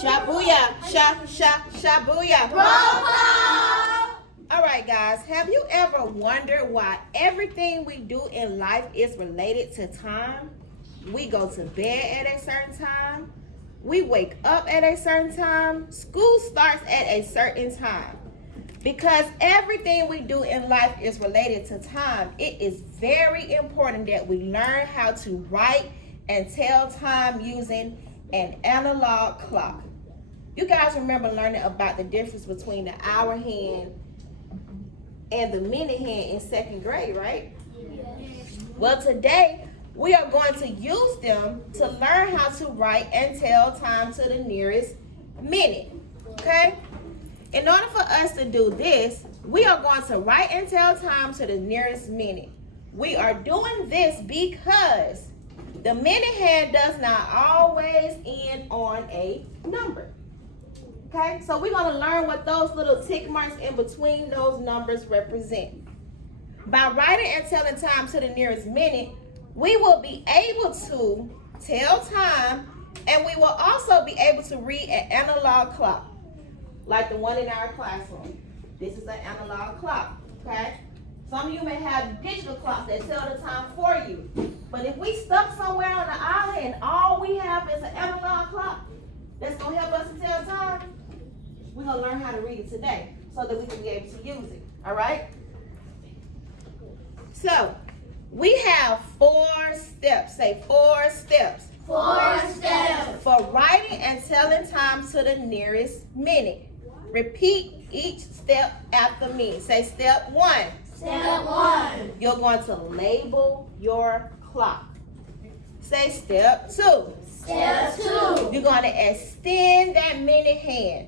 Shabuya, shabuya. Roll call. All right, guys, have you ever wondered why everything we do in life is related to time? We go to bed at a certain time. We wake up at a certain time. School starts at a certain time. Because everything we do in life is related to time, it is very important that we learn how to write and tell time using an analog clock. You guys remember learning about the difference between the hour hand and the minute hand in second grade, right? Yes. Well, today we are going to use them to learn how to write and tell time to the nearest minute, okay? In order for us to do this, we are going to write and tell time to the nearest minute. We are doing this because the minute hand does not always end on a number. Okay, so we're going to learn what those little tick marks in between those numbers represent. By writing and telling time to the nearest minute, we will be able to tell time, and we will also be able to read an analog clock, like the one in our classroom. This is an analog clock, okay? Some of you may have digital clocks that tell the time for you. But if we stuck somewhere on the island and all we have is an analog clock that's going to help us to tell time, we're going to learn how to read it today so that we can be able to use it, all right? So, we have 4 steps. Say 4 steps. 4 steps. For writing and telling time to the nearest minute. Repeat each step after me. Say step 1. Step 1. You're going to label your clock. Say step 2. Step 2. You're going to extend that minute hand.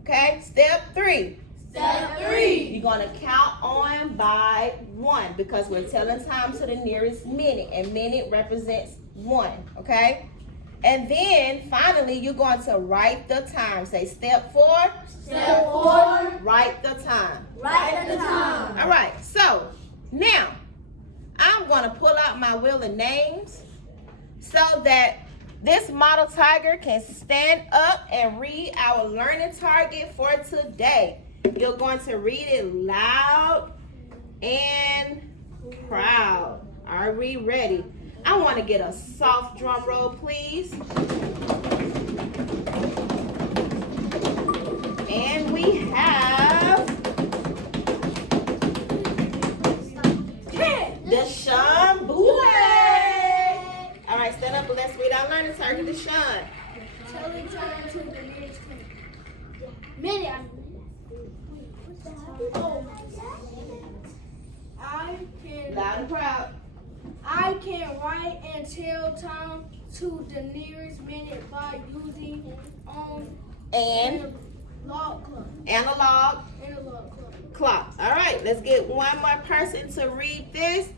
Okay? Step 3. Step 3. You're going to count on by 1 because we're telling time to the nearest minute, and minute represents 1. Okay? And then finally, you're going to write the time. Say step 4. Step 4. Write the time. Write the time. All right, so now I'm going to pull out my wheel of names so that this model tiger can stand up and read our learning target for today. You're going to read it loud and proud. Are we ready? I want to get a soft drum roll, please. And we have Deshaun Boulay. All right, stand up and let's read our learning target, Deshaun. Telling time to the nearest minute. Loud and proud. I can write and tell time to the nearest minute by using And analog clock. analog Analog clock. clock. All right, let's get one more person to read this.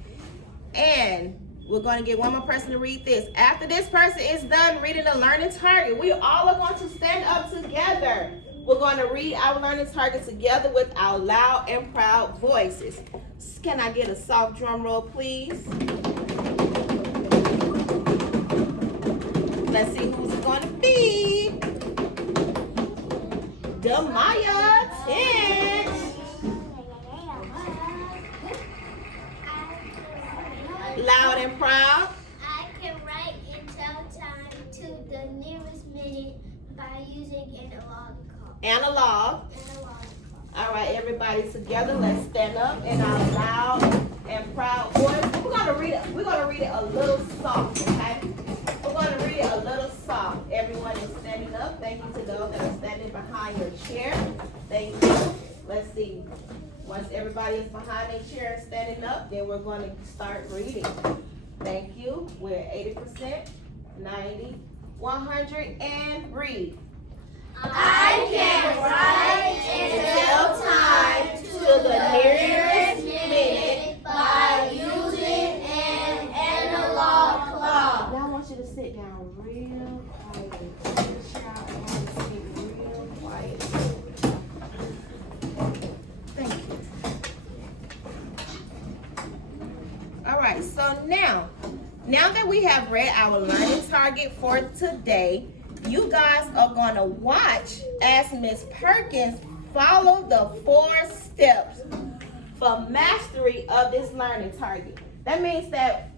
And we're going to get one more person to read this. After this person is done reading the learning target, we all are going to stand up together. We're going to read our learning target together with our loud and proud voices. Can I get a soft drum roll, please? Let's see who's it going to be. Demaya Tinch. Loud and proud. I can write and tell time to the nearest minute by using analog clock. Analog. All right, everybody together. Let's stand up in our loud and proud voice. We're gonna read it a little soft, okay? We're gonna read it a little soft. Everyone is standing up. Thank you to those that are standing behind your chair. Thank you. Let's see. Once everybody is behind their chair and standing up, then we're going to start reading. Thank you. We're at 80%, 90, 100, and read. I can write and tell time to the nearest minute by using an analog clock. Now I want you to sit down real quiet. Child, I want to sit real quiet. Thank you. All right, so now that we have read our learning target for today, you guys are gonna watch as Miss Perkins follow the 4 steps for mastery of this learning target. That means that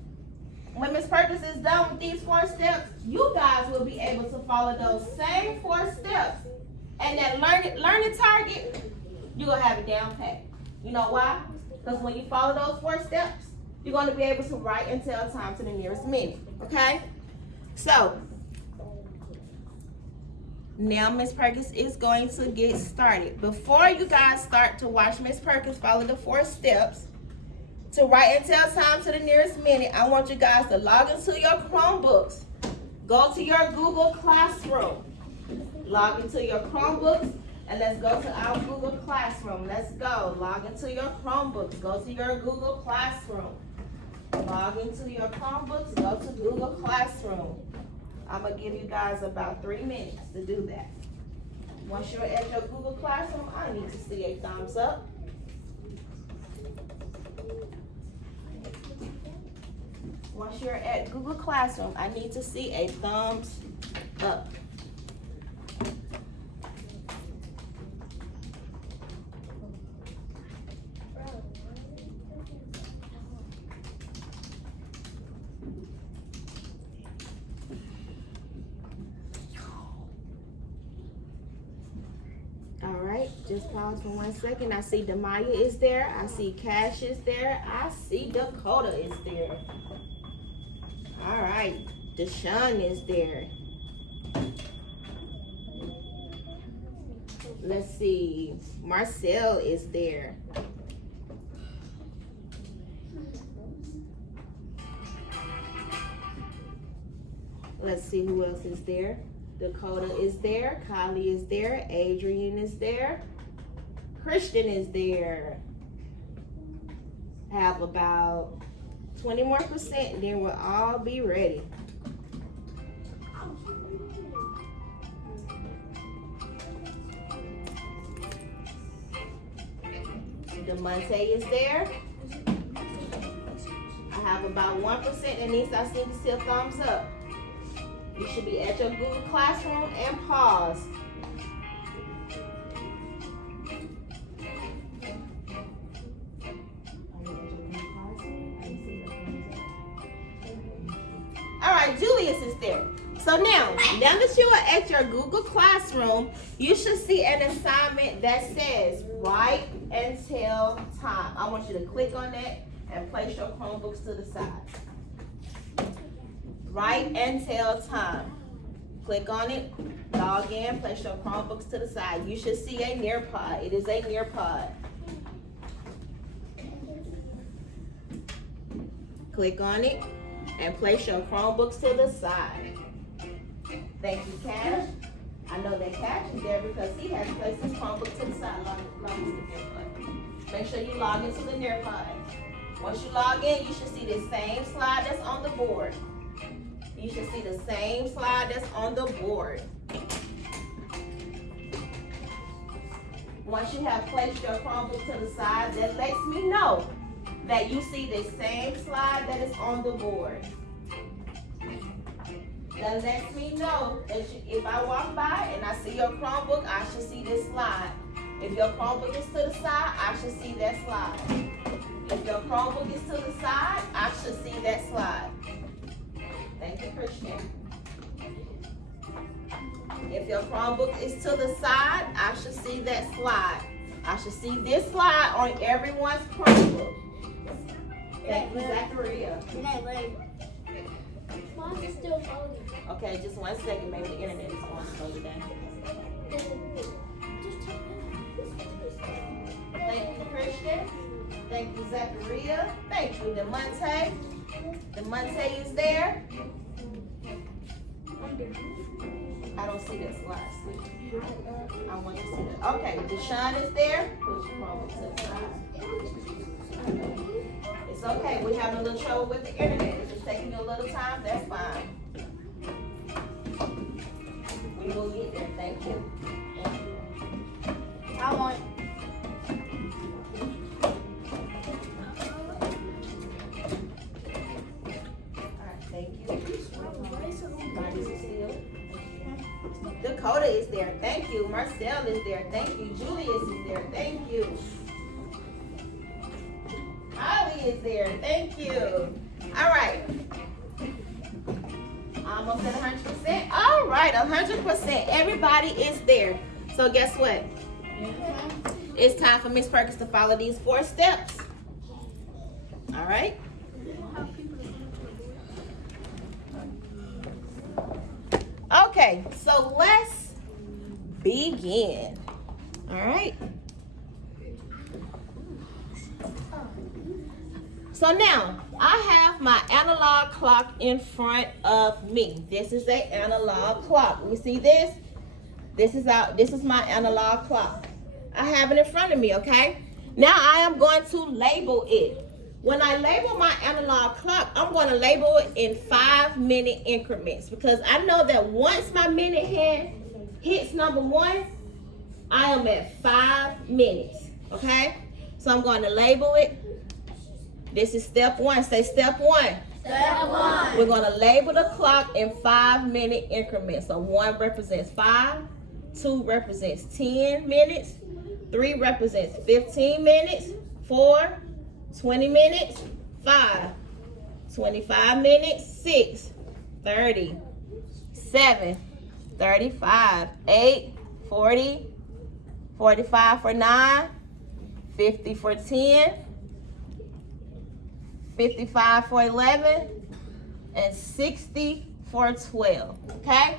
when Miss Perkins is done with these 4 steps, you guys will be able to follow those same 4 steps. And that learning target, you're gonna have it down pat. You know why? Because when you follow those 4 steps, you're gonna be able to write and tell time to the nearest minute. Okay? So now Miss Perkins is going to get started. Before you guys start to watch Miss Perkins follow the 4 steps to write and tell time to the nearest minute, I want you guys to log into your Chromebooks. Go to your Google Classroom. Log into your Chromebooks and let's go to our Google Classroom. Let's go. Log into your Chromebooks. Go to your Google Classroom. Log into your Chromebooks. Go to Google Classroom. I'm going to give you guys about 3 minutes to do that. Once you're at your Google Classroom, I need to see a thumbs up. Once you're at Google Classroom, I need to see a thumbs up. All right, just pause for 1 second. I see Demaya is there. I see Cash is there. I see Dakota is there. All right, Deshaun is there. Let's see, Marcel is there. Let's see who else is there. Dakota is there. Kylie is there. Adrian is there. Christian is there. Have about 20 more %, and then we'll all be ready. DeMonte is there. I have about 1% that needs, I see still thumbs up. You should be at your Google Classroom and pause. All right, Julius is there. So now that you are at your Google Classroom, you should see an assignment that says write and tell time. I want you to click on that and place your Chromebooks to the side. Write and tell time. Click on it, log in, place your Chromebooks to the side. You should see a Nearpod. It is a Nearpod. Click on it and place your Chromebooks to the side. Thank you, Cash. I know that Cash is there because he has placed his Chromebook to the side. Log into the Nearpod. Make sure you log into the Nearpod. Once you log in, you should see the same slide that's on the board. You should see the same slide that's on the board. Once you have placed your Chromebook to the side, that lets me know that you see the same slide that is on the board. That lets me know that if I walk by and I see your Chromebook, I should see this slide. If your Chromebook is to the side, I should see that slide. If your Chromebook is to the side, I should see that slide. Thank you, Christian. If your Chromebook is to the side, I should see that slide. I should see this slide on everyone's Chromebook. Thank you, Zachariah. Why is it still loading? Okay, just 1 second. Maybe the internet is going to slow down. Thank you, Christian. Thank you, Zachariah. Thank you, DeMonte. DeMonte is there. I don't see that slide, sweetie. I want you to see that. Okay, Deshaun is there. Push your phone to the side. It's okay. We're having a little trouble with the internet. If it's taking you a little time, that's fine. We will get there. Thank you. Thank you. I want. All right, thank you. Bodies are still. Dakota is there. Thank you. Marcel is there. Thank you. Julius is there. Thank you. Holly is there. Thank you. All right. Almost at 100%. All right, 100%. Everybody is there. So guess what? It's time for Miss Perkins to follow these 4 steps. All right. Okay, so let's begin. All right. So now I have my analog clock in front of me. This is an analog clock. You see this? This is my analog clock. I have it in front of me, okay? Now I am going to label it. When I label my analog clock, I'm going to label it in 5-minute increments because I know that once my minute hand hits number 1, I am at 5 minutes, okay? So I'm going to label it. This is step 1. Say step 1. Step 1. We're going to label the clock in 5-minute increments. So 1 represents 5, 2 represents 10 minutes, 3 represents 15 minutes, 4, 20 minutes, 5, 25 minutes, 6, 30, 7, 35, 8, 40, 45 for 9, 50 for 10, 55 for 11, and 60 for 12, okay?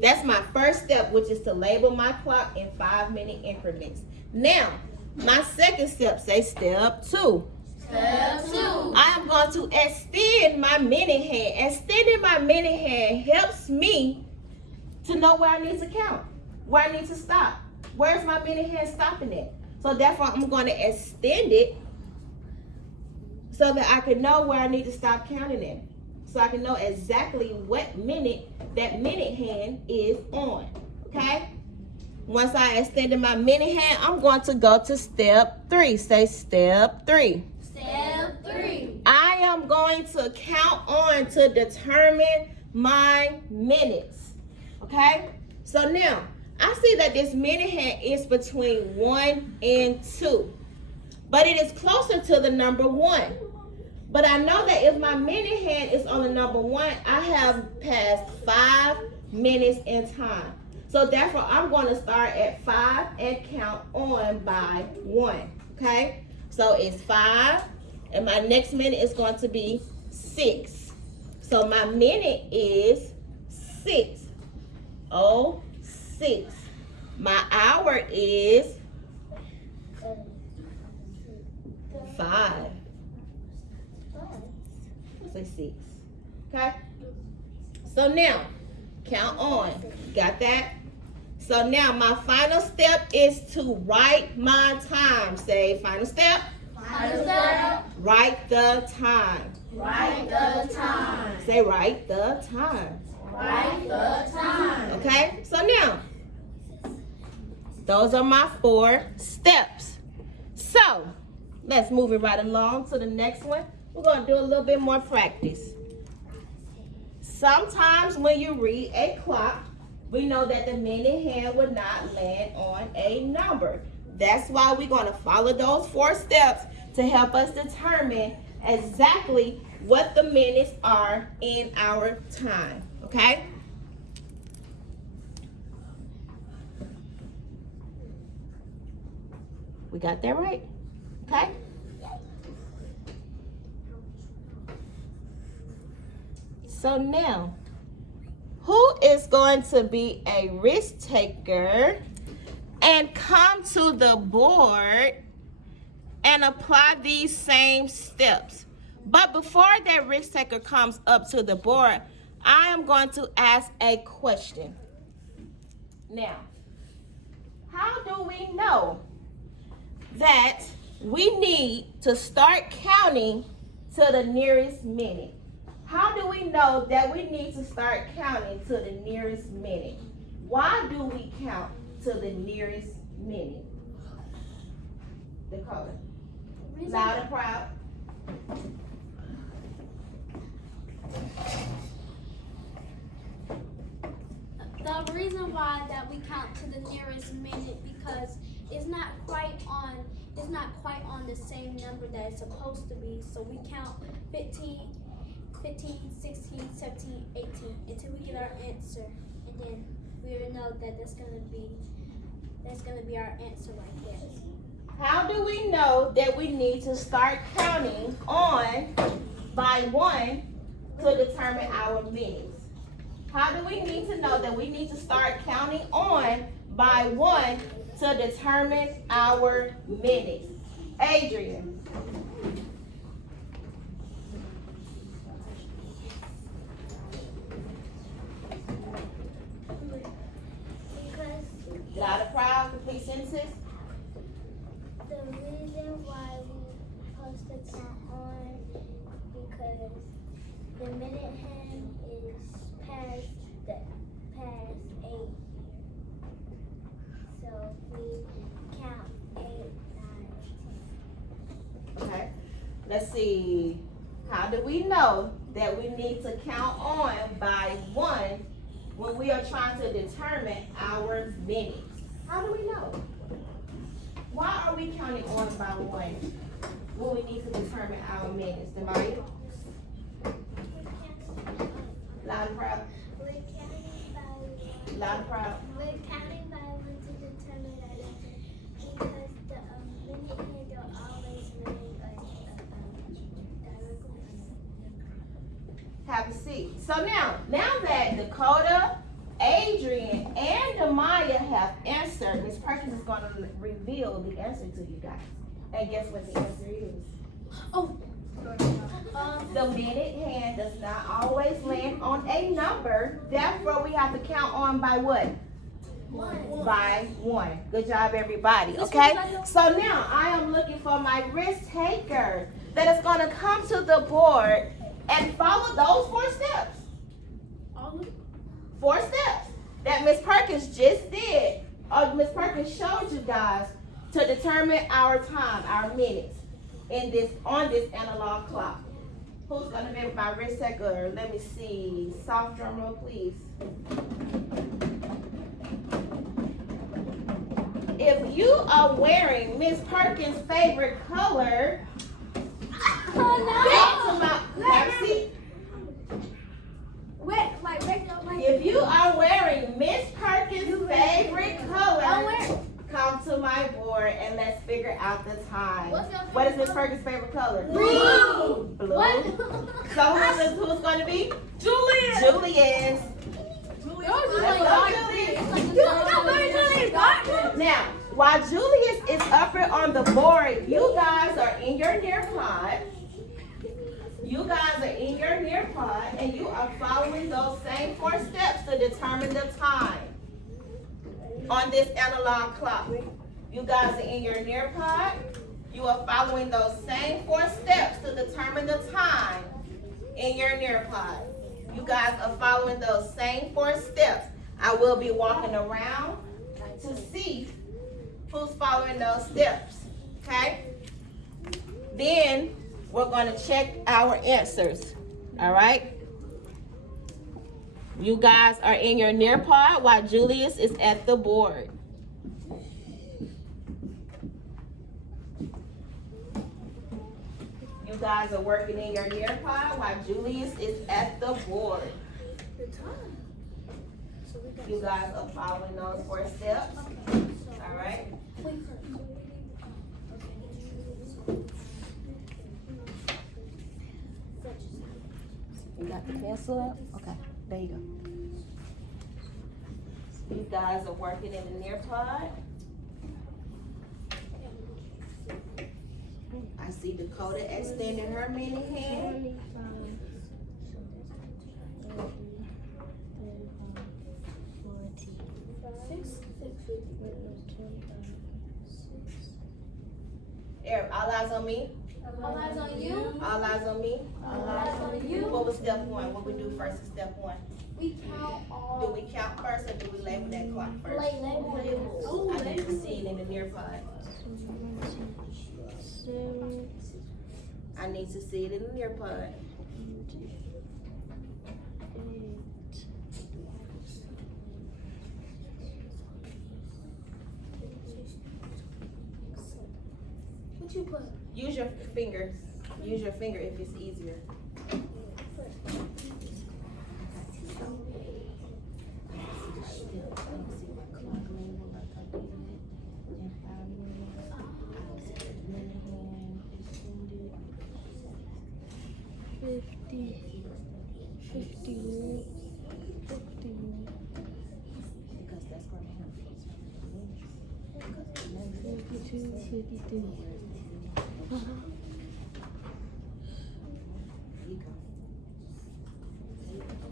That's my first step, which is to label my clock in 5-minute increments. Now, my second step, say step 2. Step 2. I am going to extend my minute hand. Extending my minute hand helps me to know where I need to count, where I need to stop. Where's my minute hand stopping at? So therefore, I'm going to extend it so that I can know where I need to stop counting at. So I can know exactly what minute that minute hand is on, okay? Once I extended my minute hand, I'm going to go to step 3. Say step 3. Step 3. I am going to count on to determine my minutes, okay? So now, I see that this minute hand is between 1 and 2, but it is closer to the number 1. But I know that if my minute hand is on the number 1, I have passed 5 minutes in time. So therefore, I'm going to start at 5 and count on by 1, okay? So it's 5, and my next minute is going to be 6. So my minute is 6. 06. My hour is 5. Say 6. Okay? So now, count on. Got that? So now my final step is to write my time. Say final step. Final step. Write the time. Write the time. Say write the time. Write the time. Okay? So now, those are my 4 steps. So, let's move it right along to the next one. We're going to do a little bit more practice. Sometimes when you read a clock, we know that the minute hand would not land on a number. That's why we're going to follow those 4 steps to help us determine exactly what the minutes are in our time. Okay? We got that right? Okay? So now, who is going to be a risk taker and come to the board and apply these same steps? But before that risk taker comes up to the board, I am going to ask a question. Now, how do we know that we need to start counting to the nearest minute? How do we know that we need to start counting to the nearest minute? Why do we count to the nearest minute? Dakota. Loud and proud. The reason why we count to the nearest minute because it's not quite on the same number that it's supposed to be. So we count 15, 16, 17, 18 until we get our answer, and then we will know that that's gonna be our answer right there. How do we know that we need to start counting on by 1 to determine our minutes? How do we need to know that we need to start counting on by 1 to determine our minutes? Adrian. Because Loud and proud, complete sentences. the reason why we supposed to count on because the minute hand is past 8. So we count 8, 9, 10. Okay. Let's see. How do we know that we need to count on by 1 when we are trying to determine our minutes? How do we know? Why are we counting on by 1 when we need to determine our minutes? Demaya? Loud and proud. We're counting by 1. Loud and proud. We're counting by 1 to determine our minute because the minute hand don't always remain Have a seat. So now that Dakota, Adrian, and Demaya have answered, Ms. Perkins is going to reveal the answer to you guys. And guess what the answer is? The minute hand does not always land on a number. Therefore, we have to count on by what? 1. By 1. Good job, everybody. Okay? So now I am looking for my risk taker that is going to come to the board and follow those 4 steps. 4 steps that Ms. Perkins just did, or Ms. Perkins showed you guys to determine our time, our minutes on this analog clock. Who's gonna be my risk taker? Let me see. Soft drum roll, please. If you are wearing Ms. Perkins' favorite color, have a seat. If you are wearing Miss Perkins' favorite color, come to my board and let's figure out the time. What is Miss Perkins' favorite color? Blue. Blue. So who's going to be? Julius. Julius. Now, while Julius is up here on the board, you guys are in your Nearpod. You guys are in your Nearpod and you are following those same 4 steps to determine the time on this analog clock. You guys are in your Nearpod. You are following those same 4 steps to determine the time in your Nearpod. You guys are following those same 4 steps. I will be walking around to see who's following those steps. Okay? Then we're going to check our answers. All right? You guys are in your Nearpod while Julius is at the board. You guys are working in your Nearpod while Julius is at the board. You guys are following those 4 steps. All right? You got the pencil up? Okay, there you go. You guys are working in the Nearpod. I see Dakota extending her mini hand. Eric, all eyes on me. All eyes on you. All eyes on me. All eyes on you. What was step 1? What we do first is step 1. We count all. Do we count first or do we label that clock first? Label. I need to see it in the Nearpod. I need to see it in the Nearpod. What you put? Use your finger. Use your finger if it's easier.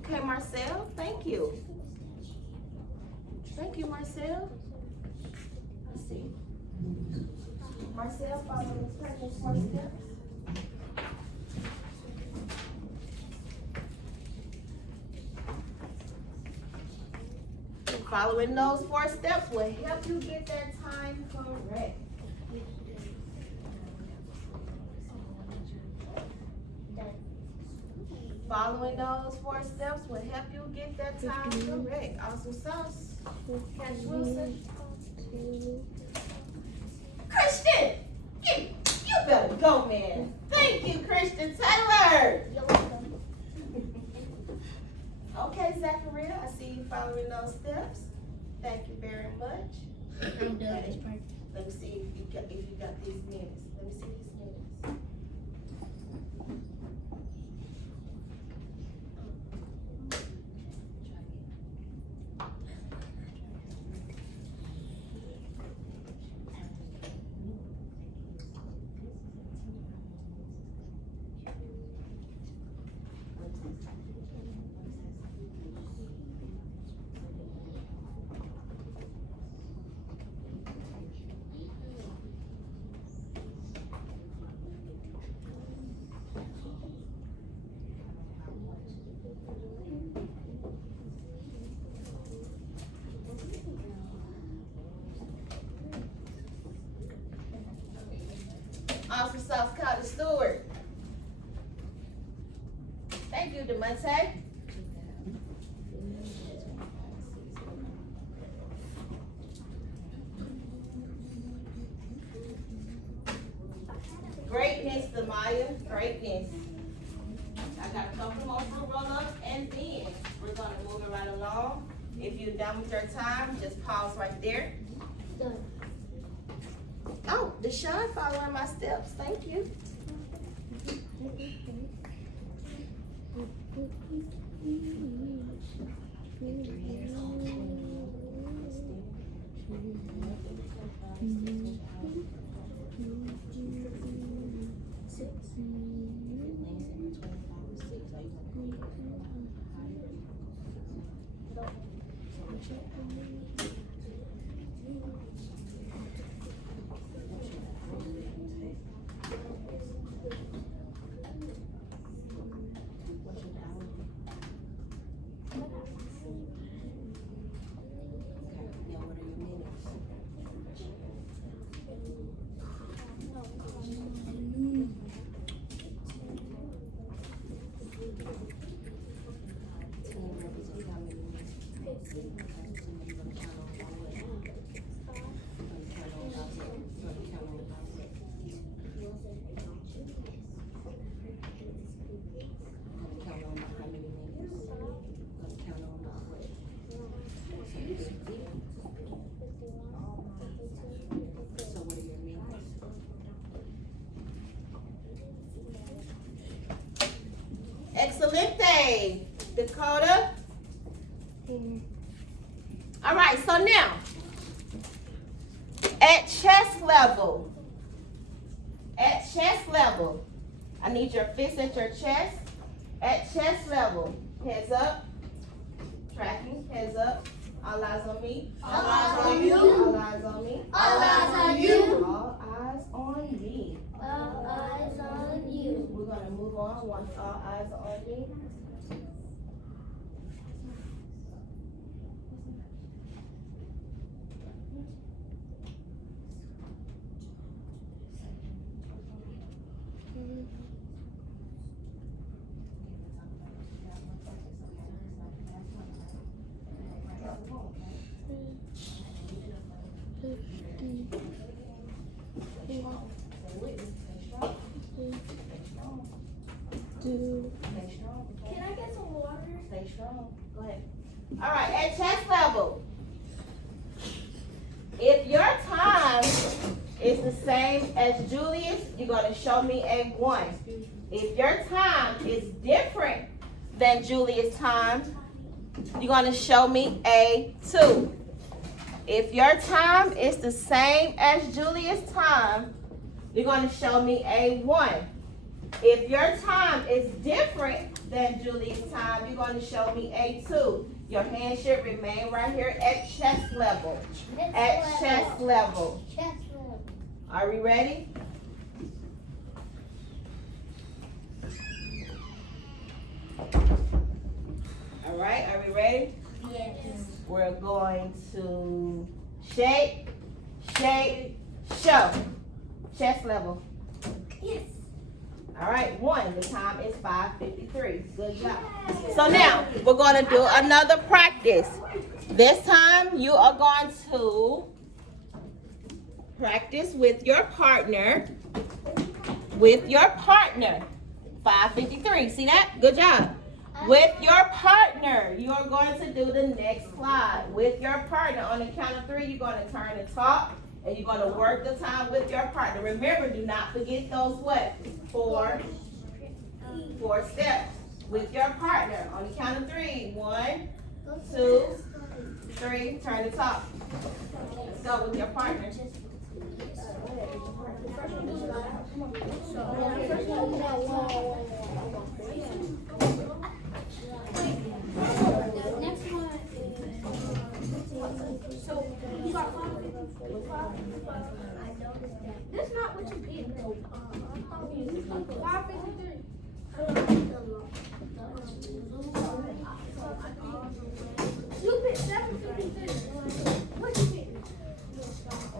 Okay, Marcel, thank you. Thank you, Marcel. Let's see. Marcel, follow Miss Perkins' 4 steps. Following those 4 steps will help you get that time correct. Following those 4 steps will help you get that time correct. Awesome sauce. Catch Wilson. Christian! You better go, man. Thank you, Christian Taylor. You're welcome. Okay, Zachariah, I see you following those steps. Thank you very much. I'm done. It's perfect. Let me see if you got these minutes. Let me see these minutes. Awesome sauce, Carter Stewart. Thank you, Demonte. Greatness, Demaya. Greatness. I got a couple more fruit roll-ups, and then we're gonna move it right along. If you're done with your time, just pause right there. Done. Oh, Deshaun following my steps. Thank you. Excelente, Dakota. All right, so now, at chest level, I need your fists at your chest. At chest level, heads up, tracking, heads up. All eyes on me. All eyes on you. All eyes on me. All eyes on you. All eyes on me. All eyes on you. We're gonna move on once all eyes are on me. Can I get some water? Stay strong. Go ahead. All right, at chest level, if your time is the same as Julius, you're going to show me a 1. If your time is different than Julius' time, you're going to show me a 2. If your time is the same as Julius' time, you're going to show me a 1. If your time is different than Julius' time, you're going to show me a 2. Your hand should remain right here at chest level. At chest level. Are we ready? All right, are we ready? Yes. We're going to shake, shake, show. Chest level. Yes. All right, 1. The time is 5:53. Good job. So now we're going to do another practice. This time you are going to practice with your partner. With your partner. 5:53. See that? Good job. With your partner, you are going to do the next slide. With your partner, on the count of 3, you're going to turn and talk, and you're going to work the time with your partner. Remember, do not forget those what? 4 steps. With your partner, on the count of 3. 1, 2, 3. Turn and talk. Let's go with your partner. The next one is So you got 5. That's not what you did. 5:53. You picked 7:53. What you pick?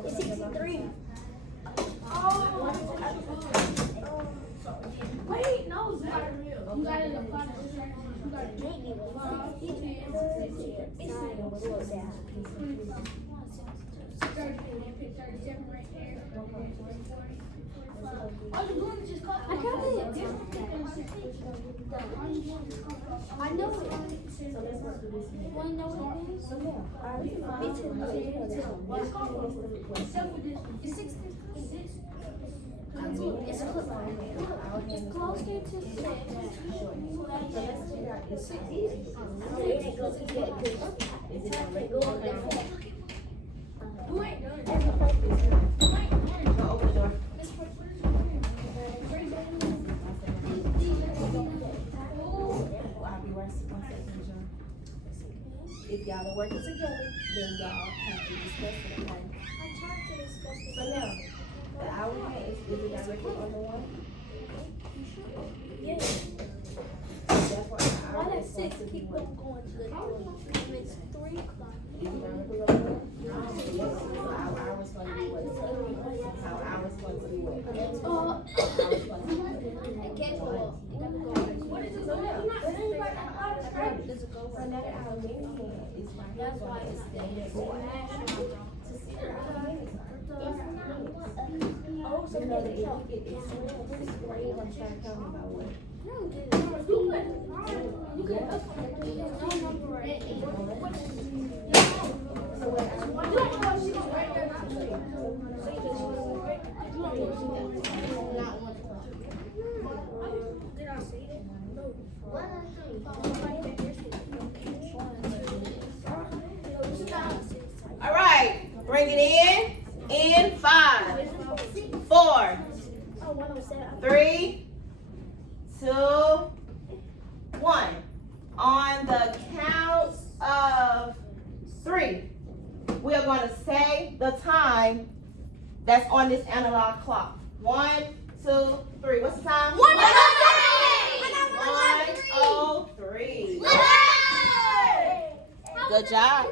It's 63. Oh. Wait, no, you got it real. You got it in the 5. You got it. Maybe. 5, 10, 37 right there. All you're doing is just call. I got it. I know it. one know what it is? What's called? It's 6. It's closer to 6. You ain't done it. Go open the door. I'll be right second, John. If y'all are working together, then y'all have to discuss it, okay? I tried to discuss it. So now, the hour is it directly on the 1? Yes. Therefore, the Why hour at is going 6 to be people what? going to the and it's 3 o'clock? Is it directly on the 1? So our hour is going to be what? Our hour is going to be what? Our hour is going to be what? I can't go. You gotta go. What is it? Does it go? So now that our meeting is right here, That's why it's stated Oh, so you know that if you get this grade, you're going to start talking about what? All right, bring it in 5, 4, 3, 2, 1. On the count of 3, we are going to say the time that's on this analog clock. 1, 2, 3. What's the time? 1:03. Good job.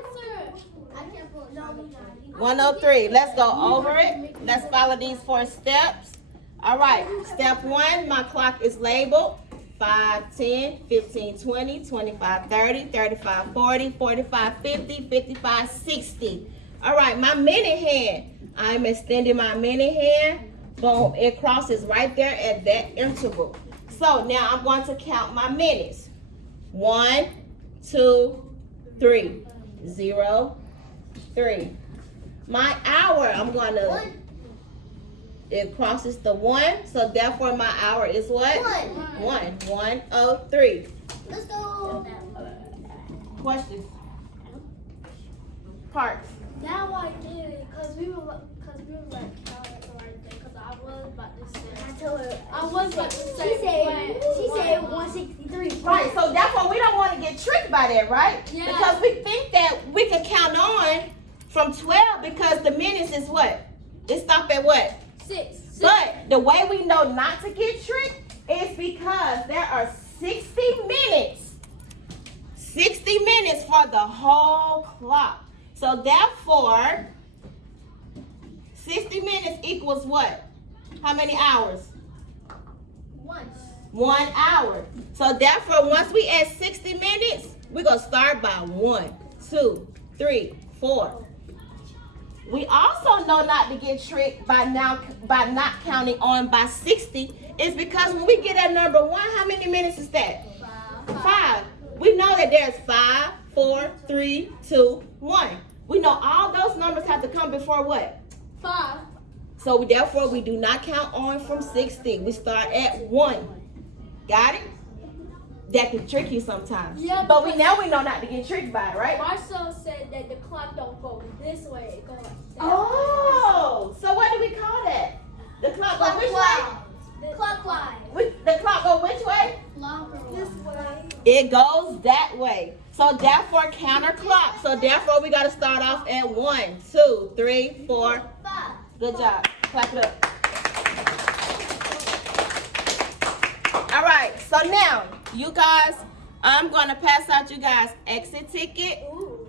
1:03. Let's go over it. Let's follow these 4 steps. All right. Step 1, my clock is labeled 5, 10, 15, 20, 25, 30, 35, 40, 45, 50, 55, 60. All right, my minute hand. I'm extending my minute hand Boom, it crosses right there at that interval. So now I'm going to count my minutes. 1, 2, 3. 0, 3. My hour, I'm going to, it crosses the 1, so therefore my hour is what? 1. 1:03. Let's go. Questions? Parts? Now I did it, cause we were like counting right there, cause I was about to say. I told her. I was about to say. She said 163. Right, so therefore we don't want to get tricked by that, right? Yeah. Because we think that we can count on from 12 because the minutes is what? It stop at what? 6. But the way we know not to get tricked is because there are 60 minutes. 60 minutes for the whole clock. So therefore, 60 minutes equals what? How many hours? 1. 1 hour. So therefore, once we add 60 minutes, we're going to start by 1, 2, 3, 4. We also know not to get tricked by not counting on by 60 is because when we get at number 1, how many minutes is that? 5. We know that there's 5, 4, 3, 2, 1. We know all those numbers have to come before what? 5. So therefore, we do not count on from 60. We start at 1. Got it? That can trick you sometimes. Yeah, But we know not to get tricked by it, right? Marcel said that the clock don't go this way, it goes like that. Oh, so what do we call that? The clock go which way? Clockwise. The clock go which way? This way. It goes that way. So therefore, counterclock. So therefore, we got to start off at 1, 2, 3, 4. 5. Good job. Clap it up. All right. So now, you guys, I'm going to pass out you guys exit ticket. Ooh.